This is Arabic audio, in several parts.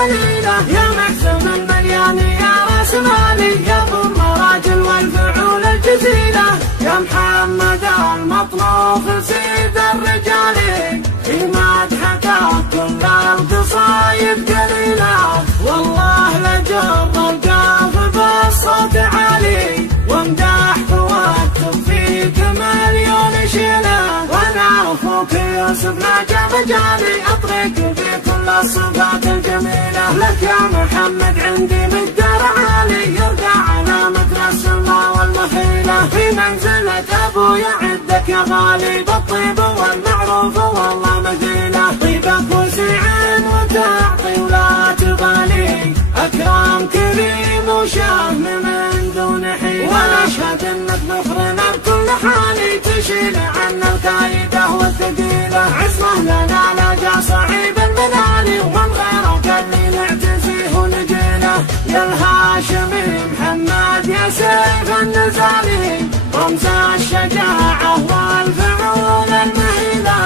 العليلة، يا محسن المليان يا راس مالي، يا ابو المراجل والفعول الجزيلة، يا محمد المطلوب سيد الرجال، في مدحك كل القصايد قليلة، والله لجر القاف بالصوت عالي، وامدحك واكتب فيك مليون شيلة، وانا اخوك يوسف ناجى مجالي، اطريق في كل الصفات الجميلة، لك يا محمد عندي مقدار عالي، يرجع على مدى السماء والمخيلة، في منزلة ابويا عندك يا غالي، بالطيب والمعروف والله مدينة، طيبك وسيع وتعطي ولا تبالي، اكرام كريم وشهم من دون حيلة، وانا اشهد انك مفرنا بكل حالي، تشيل عنا الكايدة والثقيلة، عزمه لنا لقى صعيب المنالي، ومن غيرك اللي نعتزيه ونجيله، يا الهاشمي محمد يا سيف النزالي، رمز الشجاعة والفعول المهيلة،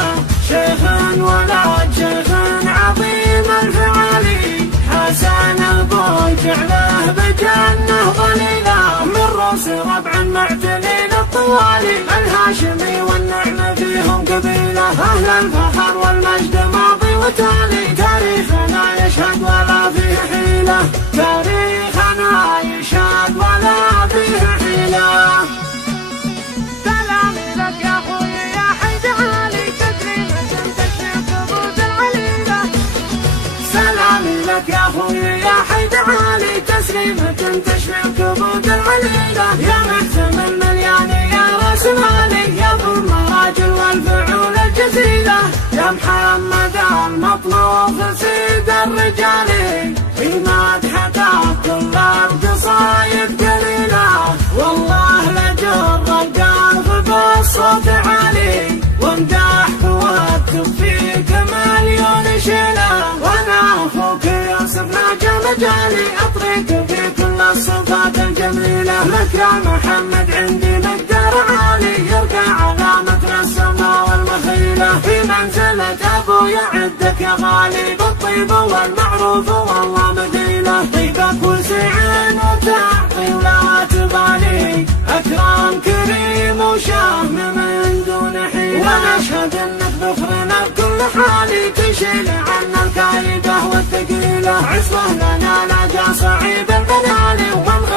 شيخ ولد شيخ عظيم الفعالي، حسن ابوي جعله بجنه ظليله، من رأس ربع معتلين الطوالي، الهاشمي والنعمة فيهم قبيله، اهل الفخر والمجد ماضي وتالي، تاريخنا يشهد ولا فيه حيله، تاريخنا يشهد ولا فيه حيله. سلامي لك يا اخوي يا حيد علي، تسليمة تشفي كبوت العليلة، سلامي لك يا اخوي يا حيد علي، تسليمة تشفي كبوت العليلة، يا محسن المليان يا راس مالي، يا ابو المراجل والفعول الجزيلة، يا محمد المطلوب سيد الرجال، في مدحك كل القصايد قليلة، والله لجر القلب بالصوت عالي، وامدحك واكتب فيك مليون شيلة، وانا اخوك يوسف ناجى مجالي، اطريق في كل الصفات الجميلة، لك يا محمد عندي مقدار عالي، يرقى على متن السماء والمخيلة، في منزلة ابويا عندك يا غالي، بالطيب والمعروف والله مدينة، طيبك وسيع وتعطي ولا تبالي، اكرام كريم وشهم من دون حيلة، وانا اشهد انك ذخرنا بكل حالي، تشيل عنا الكايدة والثقيلة، عزوه لنا لقى صعيب المنالي، ومن